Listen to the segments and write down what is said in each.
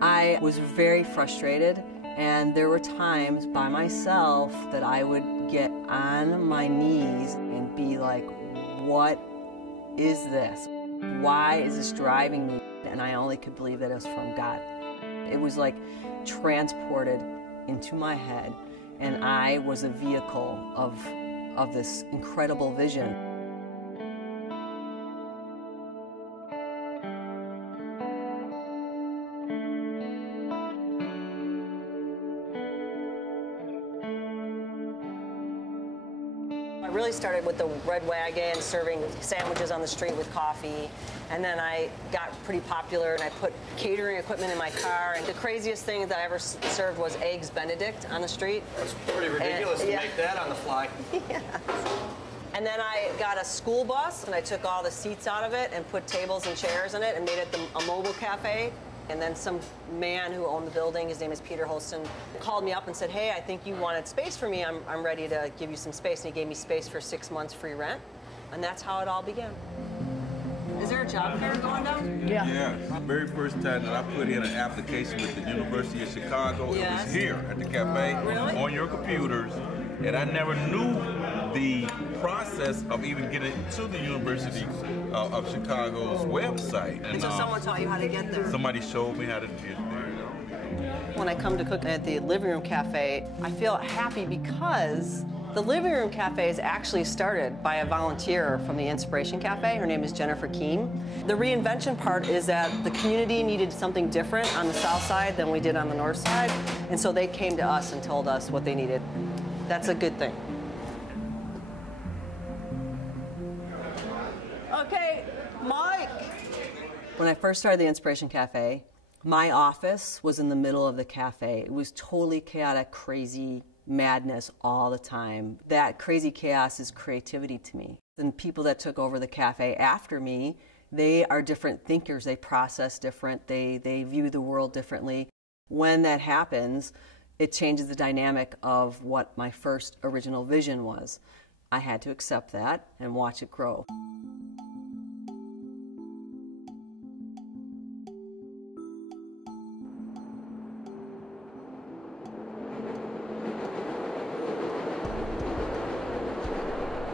I was very frustrated, and there were times by myself that I would get on my knees and be like, what is this? Why is this driving me? And I only could believe that it was from God. It was like transported into my head, and I was a vehicle of this incredible vision. I really started with the red wagon, serving sandwiches on the street with coffee, and then I got pretty popular and I put catering equipment in my car, and the craziest thing that I ever served was eggs Benedict on the street. That's pretty ridiculous to make that on the fly. Yeah. And then I got a school bus and I took all the seats out of it and put tables and chairs in it and made it a mobile cafe. And then some man who owned the building, his name is Peter Holston, called me up and said, hey, I think you wanted space for me. I'm ready to give you some space. And he gave me space for 6 months free rent. And that's how it all began. Is there a job fair going down? Yeah. Yeah. My very first time that I put in an application with the University of Chicago, yes. It was here at the cafe, really? On your computers. And I never knew the process of even getting to the University of Chicago's website. And so someone taught you how to get there? Somebody showed me how to get there. When I come to cook at the Living Room Cafe, I feel happy because the Living Room Cafe is actually started by a volunteer from the Inspiration Cafe. Her name is Jennifer Keene. The reinvention part is that the community needed something different on the south side than we did on the north side, and so they came to us and told us what they needed. That's a good thing. Okay, Mike. When I first started the Inspiration Cafe, my office was in the middle of the cafe. It was totally chaotic, crazy madness all the time. That crazy chaos is creativity to me. And people that took over the cafe after me, they are different thinkers. They process different. They view the world differently. When that happens, it changes the dynamic of what my first original vision was. I had to accept that and watch it grow.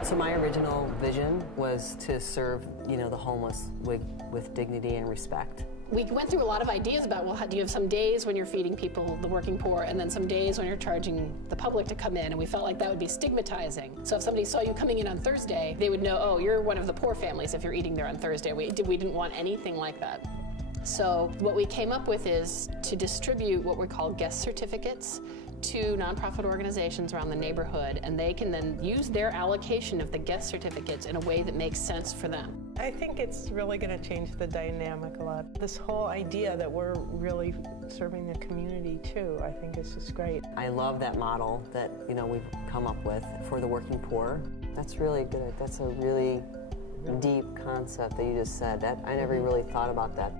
So my original vision was to serve, the homeless with dignity and respect. We went through a lot of ideas about, well, do you have some days when you're feeding people, the working poor, and then some days when you're charging the public to come in, and we felt like that would be stigmatizing. So if somebody saw you coming in on Thursday, they would know, oh, you're one of the poor families if you're eating there on Thursday. We didn't want anything like that. So what we came up with is to distribute what we call guest certificates to nonprofit organizations around the neighborhood, and they can then use their allocation of the guest certificates in a way that makes sense for them. I think it's really going to change the dynamic a lot. This whole idea that we're really serving the community too, I think is just great. I love that model that we've come up with for the working poor. That's really good. That's a really deep concept that you just said. I never really thought about that.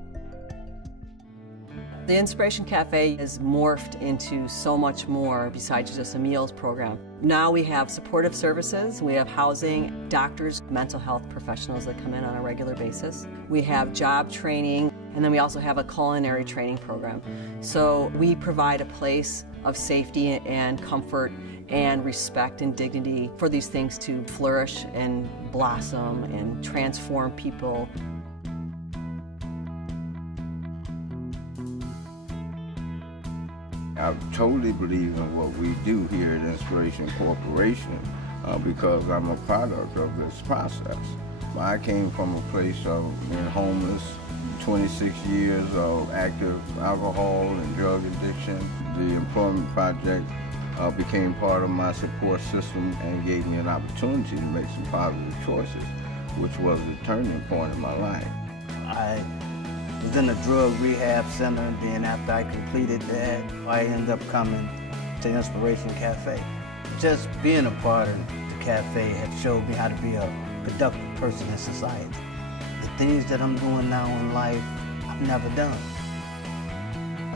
The Inspiration Cafe has morphed into so much more besides just a meals program. Now we have supportive services, we have housing, doctors, mental health professionals that come in on a regular basis. We have job training, and then we also have a culinary training program. So we provide a place of safety and comfort and respect and dignity for these things to flourish and blossom and transform people. I totally believe in what we do here at Inspiration Corporation because I'm a product of this process. I came from a place of being homeless, 26 years of active alcohol and drug addiction. The employment project became part of my support system and gave me an opportunity to make some positive choices, which was the turning point in my life. I was in a drug rehab center, and then after I completed that, I ended up coming to Inspiration Cafe. Just being a part of the cafe had showed me how to be a productive person in society. The things that I'm doing now in life, I've never done.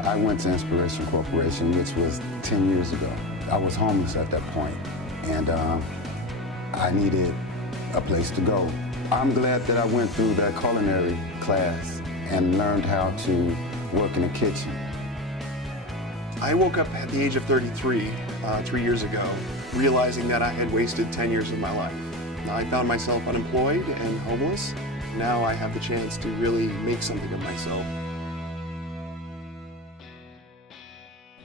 I went to Inspiration Corporation, which was 10 years ago. I was homeless at that point, and I needed a place to go. I'm glad that I went through that culinary class and learned how to work in the kitchen. I woke up at the age of 33, 3 years ago, realizing that I had wasted 10 years of my life. I found myself unemployed and homeless. Now I have the chance to really make something of myself.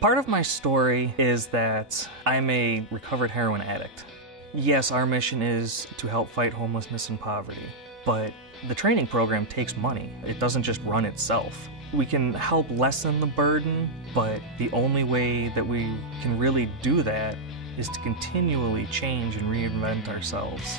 Part of my story is that I'm a recovered heroin addict. Yes, our mission is to help fight homelessness and poverty, but the training program takes money. It doesn't just run itself. We can help lessen the burden, but the only way that we can really do that is to continually change and reinvent ourselves.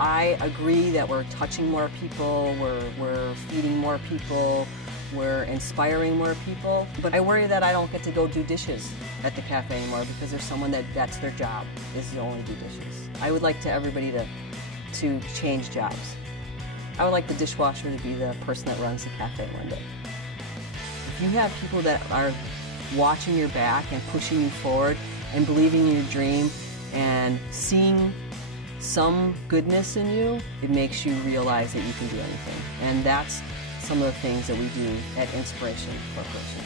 I agree that we're touching more people, we're feeding more people, we're inspiring more people, but I worry that I don't get to go do dishes at the cafe anymore because there's someone that's their job, is to only do dishes. I would like everybody to change jobs. I would like the dishwasher to be the person that runs the cafe one day. If you have people that are watching your back and pushing you forward and believing in your dream and seeing some goodness in you, it makes you realize that you can do anything. And that's some of the things that we do at Inspiration Corporation.